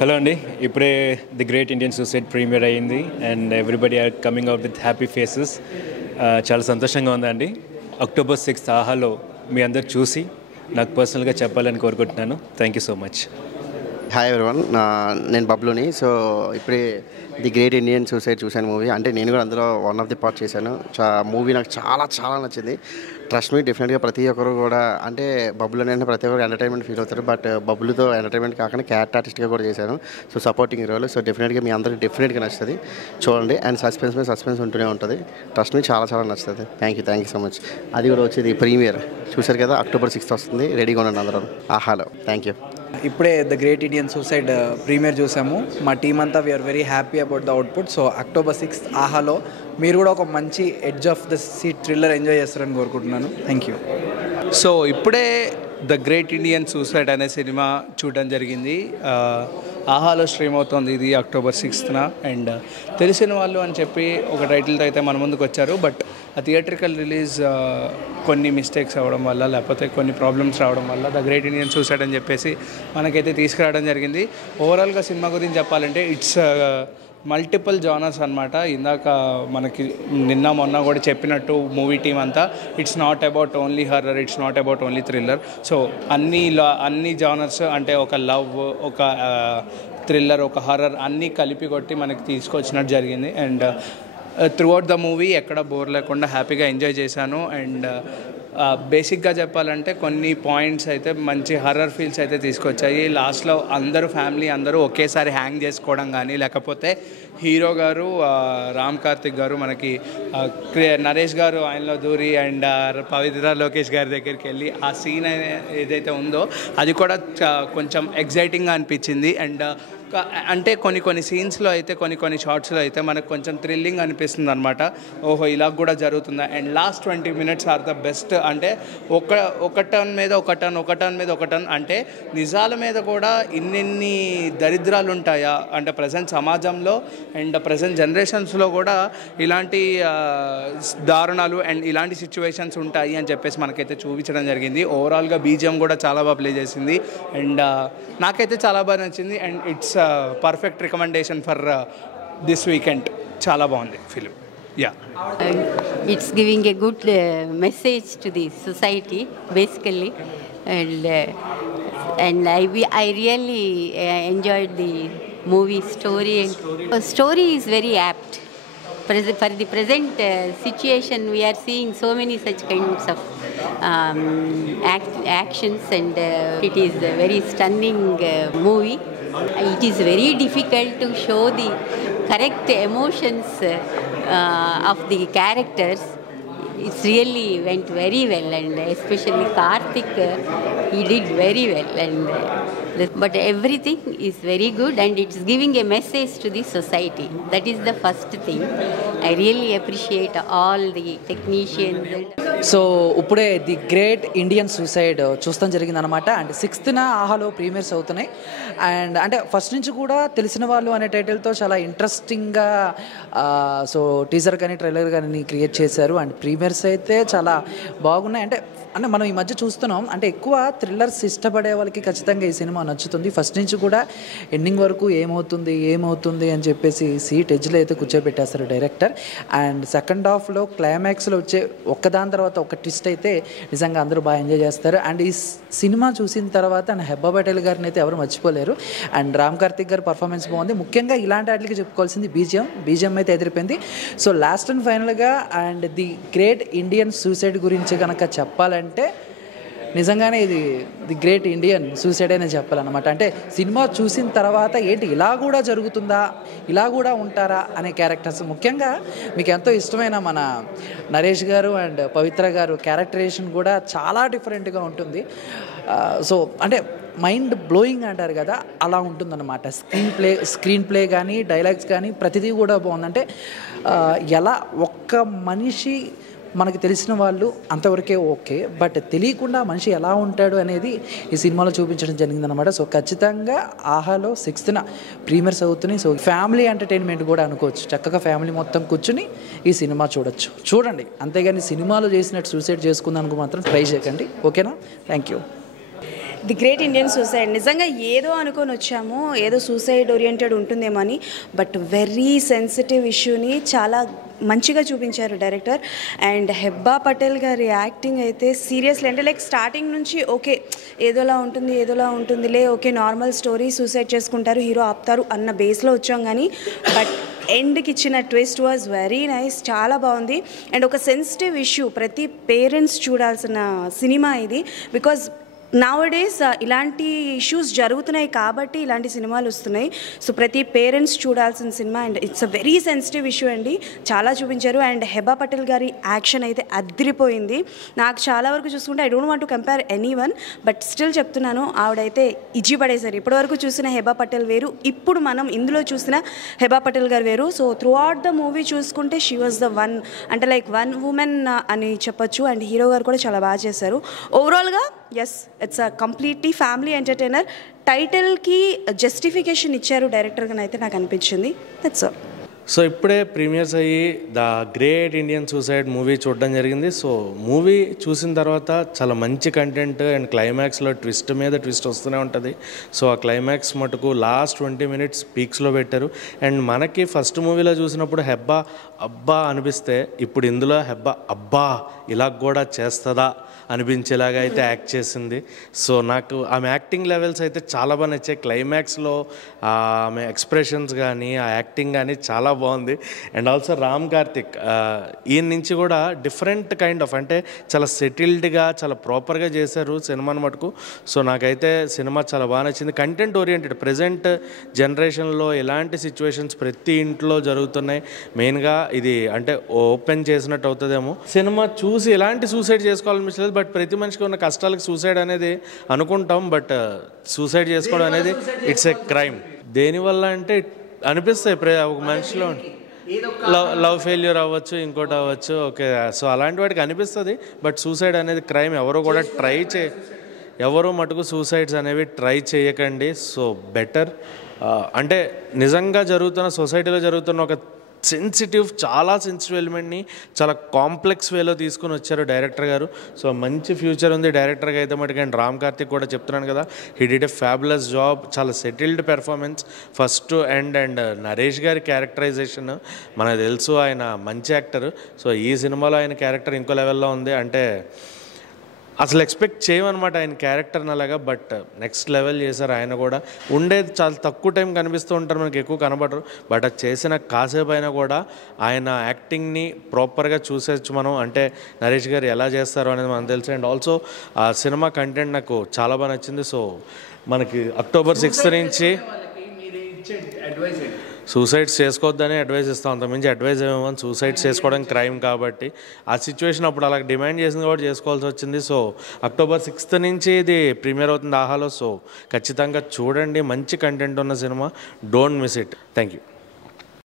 Hello అండి, ఇప్పుడే the great Indian suicide premiere అయ్యింది and everybody are coming out with happy faces. చాలా సంతోషంగా ఉందండి. October 6th ఆహాలో మీ అందరు చూసి నాకు పర్సనల్గా చెప్పాలని కోరుకుంటున్నాను. Thank you so much. Hi everyone, నేను బబ్లుని. సో ఇప్పుడే ది గ్రేట్ ఇండియన్ సూసైడ్ చూశాను మూవీ. అంటే నేను కూడా అందులో వన్ ఆఫ్ ది పార్ట్ చేశాను. మూవీ నాకు చాలా చాలా నచ్చింది. ట్రస్ట్ మీ, డెఫినెట్గా ప్రతి ఒక్కరు కూడా అంటే బబ్లు అంటే ప్రతి ఒక్కరు ఎంటర్టైన్మెంట్ ఫీల్ అవుతారు. బట్ బబ్లుతో ఎంటర్టైన్మెంట్ కాకుండా క్యారెక్టర్ ఆర్టిస్ట్గా కూడా చేశాను. So supporting role. సో డెఫినెట్గా మీ అందరికి డెఫినెట్గా నచ్చుతుంది, చూడండి. అండ్ సస్పెన్స్ మీద సస్పెన్స్ ఉంటూనే ఉంటుంది. ట్రస్ట్ మీ, చాలా చాలా నచ్చుతుంది. Thank you so much. అది కూడా వచ్చేది ప్రీమియర్ చూశారు కదా, October 6th వస్తుంది. రెడీగా ఉండండి అందరం ఆహాలో. Thank you. ఇప్పుడే the great Indian suicide premiere చూసాము. మా టీం అంతా we're very happy about the output. So October 6th ఆహాలో మీరు కూడా ఒక మంచి edge of the seat thriller enjoy చేస్తారని కోరుకుంటున్నాను. Thank you. సో ఇప్పుడే ద గ్రేట్ ఇండియన్ సూసైడ్ అనే సినిమా చూడడం జరిగింది. ఆహాలో స్ట్రీమ్ అవుతుంది ఇది October 6th. అండ్ తెలిసిన వాళ్ళు అని చెప్పి ఒక టైటిల్తో అయితే మన ముందుకు వచ్చారు. బట్ ఆ థియేట్రికల్ రిలీజ్ కొన్ని మిస్టేక్స్ అవ్వడం వల్ల, లేకపోతే కొన్ని ప్రాబ్లమ్స్ రావడం వల్ల ద గ్రేట్ ఇండియన్ సూసైడ్ అని చెప్పేసి మనకైతే తీసుకురావడం జరిగింది. ఓవరాల్గా సినిమా గురించి చెప్పాలంటే ఇట్స్ మల్టిపుల్ జానర్స్ అనమాట. ఇందాక మనకి నిన్న మొన్న కూడా చెప్పినట్టు మూవీ టీం అంతా it's not about only horror, it's not about only thriller. So అన్ని జానర్స్ అంటే ఒక లవ్, ఒక థ్రిల్లర్, ఒక హర్రర్ అన్నీ కలిపి కొట్టి మనకి తీసుకొచ్చినట్టు జరిగింది. అండ్ త్రూఅవుట్ ద మూవీ ఎక్కడ బోర్ లేకుండా హ్యాపీగా ఎంజాయ్ చేశాను. అండ్ బేసిక్గా చెప్పాలంటే కొన్ని పాయింట్స్ అయితే మంచి హర్రర్ ఫీల్స్ అయితే తీసుకొచ్చాయి. లాస్ట్లో అందరూ ఫ్యామిలీ అందరూ ఒకేసారి హ్యాంగ్ చేసుకోవడం కానీ, లేకపోతే హీరో గారు రామ్ కార్తిక్ గారు మనకి నరేష్ గారు ఆయనలో దూరి అండ్ పవిత్ర లోకేష్ గారి దగ్గరికి వెళ్ళి ఆ సీన్ ఏదైతే ఉందో అది కూడా కొంచెం ఎగ్జైటింగ్గా అనిపించింది. అండ్ అంటే కొన్ని సీన్స్లో అయితే కొన్ని షార్ట్స్లో అయితే మనకు కొంచెం థ్రిల్లింగ్ అనిపిస్తుంది అనమాట. ఓహో ఇలా కూడా జరుగుతుందా. And last 20 minutes are the best. అంటే ఒక టర్న్ మీద ఒక టర్న్ అంటే నిజాల మీద కూడా ఇన్ని దరిద్రాలు ఉంటాయా అంటే ప్రజెంట్ సమాజంలో అండ్ ప్రజెంట్ జనరేషన్స్లో కూడా ఇలాంటి దారుణాలు అండ్ ఇలాంటి సిచ్యువేషన్స్ ఉంటాయి అని చెప్పేసి మనకైతే చూపించడం జరిగింది. ఓవరాల్గా బీజిఎం కూడా చాలా బాగా ప్లే చేసింది. అండ్ నాకైతే చాలా బాగా నచ్చింది. And it's perfect recommendation for this weekend. చాలా బాగుంది film. Yeah, it's giving a good message to the society basically, and I really enjoyed the movie story. And story is very apt for the present situation. We are seeing so many such kinds of actions, and it is a very stunning movie. It is very difficult to show the correct emotions of the characters. It really went very well, and especially Karthik, he did very well. And but everything is very good, and it's giving a message to the society. That is the first thing. I really appreciate all the technicians. So ఇప్పుడే the great Indian suicide చూస్తాం జరిగిందనమాట. And 6th ఆహాలో premieres అవుతున్నాయి. And అంటే first నుంచి కూడా తెలిసిన వాళ్ళు అనే టైటిల్తో చాలా ఇంట్రెస్టింగ్గా సో టీజర్ కానీ ట్రైలర్ కానీ క్రియేట్ చేశారు. అండ్ ప్రీమియర్స్ అయితే చాలా బాగున్నాయి. అంటే మనం ఈ మధ్య చూస్తున్నాం అంటే ఎక్కువ థ్రిల్లర్స్ ఇష్టపడే వాళ్ళకి ఖచ్చితంగా ఈ సినిమా నచ్చుతుంది. ఫస్ట్ నుంచి కూడా ఎండింగ్ వరకు ఏమవుతుంది అని చెప్పేసి సీట్ ఎడ్జ్లో అయితే కూర్చోబెట్టేస్తారు డైరెక్టర్. అండ్ సెకండ్ హాఫ్లో క్లైమాక్స్లో వచ్చే ఒక్కదాని తర్వాత ఒక ట్విస్ట్ అయితే నిజంగా అందరూ బాగా ఎంజాయ్ చేస్తారు. అండ్ ఈ సినిమా చూసిన తర్వాత హెబ్బా పటేల్ గారిని అయితే ఎవరు మర్చిపోలేరు. అండ్ రామ్ కార్తిక్ గారి పర్ఫార్మెన్స్ బాగుంది. ముఖ్యంగా ఇలాంటి వాటికి చెప్పుకోవాల్సింది బీజిఎం అయితే ఎదిరిపోయింది. సో లాస్ట్ అండ్ ఫైనల్గా and the great Indian suicide గురించి కనుక చెప్పాలంటే నిజంగానే ఇది ది గ్రేట్ ఇండియన్ సూసైడ్ అనే చెప్పాలన్నమాట. అంటే సినిమా చూసిన తర్వాత ఏంటి ఇలా కూడా జరుగుతుందా, ఇలా కూడా ఉంటారా అనే క్యారెక్టర్స్, ముఖ్యంగా మీకు ఎంతో ఇష్టమైన మన నరేష్ గారు అండ్ పవిత్ర గారు క్యారెక్టరేషన్ కూడా చాలా డిఫరెంట్గా ఉంటుంది. సో అంటే మైండ్ బ్లోయింగ్ అంటారు కదా, అలా ఉంటుందన్నమాట. స్క్రీన్ ప్లే కానీ డైలాగ్స్ కానీ ప్రతిదీ కూడా బాగుంది. అంటే ఎలా ఒక్క మనిషి మనకి తెలిసిన వాళ్ళు అంతవరకే ఓకే, బట్ తెలియకుండా మనిషి ఎలా ఉంటాడు అనేది ఈ సినిమాలో చూపించడం జరిగిందనమాట. సో ఖచ్చితంగా ఆహాలో 6th ప్రీమియర్స్ అవుతున్నాయి. సో ఫ్యామిలీ ఎంటర్టైన్మెంట్ కూడా అనుకోవచ్చు, చక్కగా ఫ్యామిలీ మొత్తం కూర్చుని ఈ సినిమా చూడండి. అంతేగాని సినిమాలో చేసినట్టు సూసైడ్ చేసుకుందానికి మాత్రం ట్రై చేయకండి. ఓకేనా? Thank you. The great Indian suicide నిజంగా ఏదో అనుకొని వచ్చాము, ఏదో సూసైడ్ ఓరియంటెడ్ ఉంటుందేమో అని, బట్ వెరీ సెన్సిటివ్ ఇష్యూని చాలా మంచిగా చూపించారు డైరెక్టర్. అండ్ హెబ్బా పటేల్ గారి యాక్టింగ్ అయితే సీరియస్లీ అంటే లైక్ స్టార్టింగ్ నుంచి ఓకే ఏదోలా ఉంటుందిలే, ఓకే నార్మల్ స్టోరీ, సూసైడ్ చేసుకుంటారు, హీరో ఆపుతారు అన్న బేస్లో వచ్చాం. కానీ బట్ ఎండ్కి ఇచ్చిన ట్విస్ట్ వాజ్ వెరీ నైస్, చాలా బాగుంది. అండ్ ఒక సెన్సిటివ్ ఇష్యూ, ప్రతి పేరెంట్స్ చూడాల్సిన సినిమా ఇది. బికాజ్ నౌడేస్ ఇలాంటి ఇష్యూస్ జరుగుతున్నాయి కాబట్టి ఇలాంటి సినిమాలు వస్తున్నాయి. సో ప్రతి పేరెంట్స్ చూడాల్సిన cinema. And it's a very sensitive issue అండి, చాలా చూపించారు. అండ్ హెబా పటేల్ గారి యాక్షన్ అయితే అదిరిపోయింది. నాకు చాలా వరకు చూసుకుంటే I don't want to compare any one, but still చెప్తున్నాను, ఆవిడైతే ఇజ్జి పడేశారు. ఇప్పటివరకు చూసిన హెబా పటేల్ వేరు, ఇప్పుడు మనం ఇందులో చూసిన హెబా పటేల్ గారు వేరు. So through out the movie చూసుకుంటే షీ వాజ్ ద వన్, అంటే లైక్ వన్ ఉమెన్ అని చెప్పొచ్చు. అండ్ హీరో గారు కూడా చాలా బాగా చేశారు. ఓవరాల్గా yes, it's a completely family entertainer. టైటిల్కి జస్టిఫికేషన్ ఇచ్చారు డైరెక్టర్గా అయితే నాకు అనిపించింది. That's all. సో ఇప్పుడే ప్రీమియర్స్ అయ్యి the great Indian suicide movie చూడడం జరిగింది. సో మూవీ చూసిన తర్వాత చాలా మంచి కంటెంట్ అండ్ క్లైమాక్స్లో ట్విస్ట్ మీద ట్విస్ట్ వస్తూనే ఉంటుంది. సో ఆ క్లైమాక్స్ మటుకు లాస్ట్ 20 minutes పీక్స్లో పెట్టారు. అండ్ మనకి ఫస్ట్ మూవీలో చూసినప్పుడు హెబ్బా అబ్బా అనిపిస్తే ఇప్పుడు ఇందులో హెబ్బా అబ్బా ఇలా కూడా చేస్తుందా అనిపించేలాగా అయితే యాక్ట్ చేసింది. సో నాకు ఆమె యాక్టింగ్ లెవెల్స్ అయితే చాలా బాగా నచ్చాయి. క్లైమాక్స్లో ఆమె ఎక్స్ప్రెషన్స్ కానీ ఆ యాక్టింగ్ కానీ చాలా బాగుంది. అండ్ ఆల్సో రామ్ కార్తిక్ ఈయన నుంచి కూడా డిఫరెంట్ కైండ్ ఆఫ్, అంటే చాలా సెటిల్డ్గా చాలా ప్రాపర్గా చేశారు సినిమాని మటుకు. సో నాకైతే సినిమా చాలా బాగా నచ్చింది. కంటెంట్ ఓరియంటెడ్, ప్రజెంట్ జనరేషన్లో ఎలాంటి సిచ్యువేషన్స్ ప్రతి ఇంట్లో జరుగుతున్నాయి. మెయిన్గా ఇది అంటే ఓపెన్ చేసినట్టు అవుతుందేమో. సినిమా చూసి ఎలాంటి సూసైడ్ చేసుకోవాలనిపించలేదు, బట్ ప్రతి మనిషికి ఉన్న కష్టాలకు సూసైడ్ అనేది అనుకుంటాం, బట్ సూసైడ్ చేసుకోవడం అనేది ఇట్స్ ఏ క్రైమ్. దేనివల్ల అంటే అనిపిస్తాయి ఒక మనిషిలో లవ్ ఫెయిల్యూర్ అవ్వచ్చు, ఇంకోటి అవ్వచ్చు, ఓకే. సో అలాంటి వాటికి అనిపిస్తుంది, బట్ సూసైడ్ అనేది క్రైమ్. ఎవరు కూడా ఎవరు మటుకు సూసైడ్స్ అనేవి ట్రై చేయకండి. సో బెటర్ అంటే నిజంగా జరుగుతున్న సొసైటీలో జరుగుతున్న ఒక చాలా సెన్సిటివ్ ఎలిమెంట్ని చాలా కాంప్లెక్స్ వేలో తీసుకుని వచ్చారు డైరెక్టర్ గారు. సో మంచి ఫ్యూచర్ ఉంది డైరెక్టర్గా అయితే మటుకు. అండ్ రామ్ కార్తిక్ కూడా చెప్తున్నాను కదా, he did a fabulous job, చాలా settled performance first. And Naresh గారి క్యారెక్టరైజేషన్ మనకు తెలుసు, ఆయన మంచి యాక్టర్. సో ఈ సినిమాలో ఆయన క్యారెక్టర్ ఇంకో లెవెల్లో ఉంది, అంటే అసలు ఎక్స్పెక్ట్ చేయమన్నమాట ఆయన క్యారెక్టర్ని అలాగా, బట్ నెక్స్ట్ లెవెల్ చేశారు. ఆయన కూడా ఉండేది చాలా తక్కువ టైం కనిపిస్తూ ఉంటారు, మనకి ఎక్కువ కనబడరు, బట్ అది చేసిన కాసేపు అయినా కూడా ఆయన యాక్టింగ్ని ప్రాపర్గా చూసేచ్చు మనం. అంటే నరేష్ గారు ఎలా చేస్తారో అనేది మనకు తెలుసు. అండ్ ఆల్సో ఆ సినిమా కంటెంట్ నాకు చాలా బాగా నచ్చింది. సో మనకి October 6th నుంచి సూసైడ్స్ చేసుకోవద్దని అడ్వైజ్ ఇస్తాం, అంతకుమించి అడ్వైజ్ ఏమో. సూసైడ్స్ చేసుకోవడం క్రైమ్ కాబట్టి ఆ సిచ్యువేషన్ అప్పుడు అలా డిమాండ్ చేసింది కాబట్టి చేసుకోవాల్సి వచ్చింది. సో October 6th నుంచి ఇది ప్రీమియర్ అవుతుంది ఆహాలో. సో ఖచ్చితంగా చూడండి, మంచి కంటెంట్ ఉన్న cinema, don't miss it. Thank you.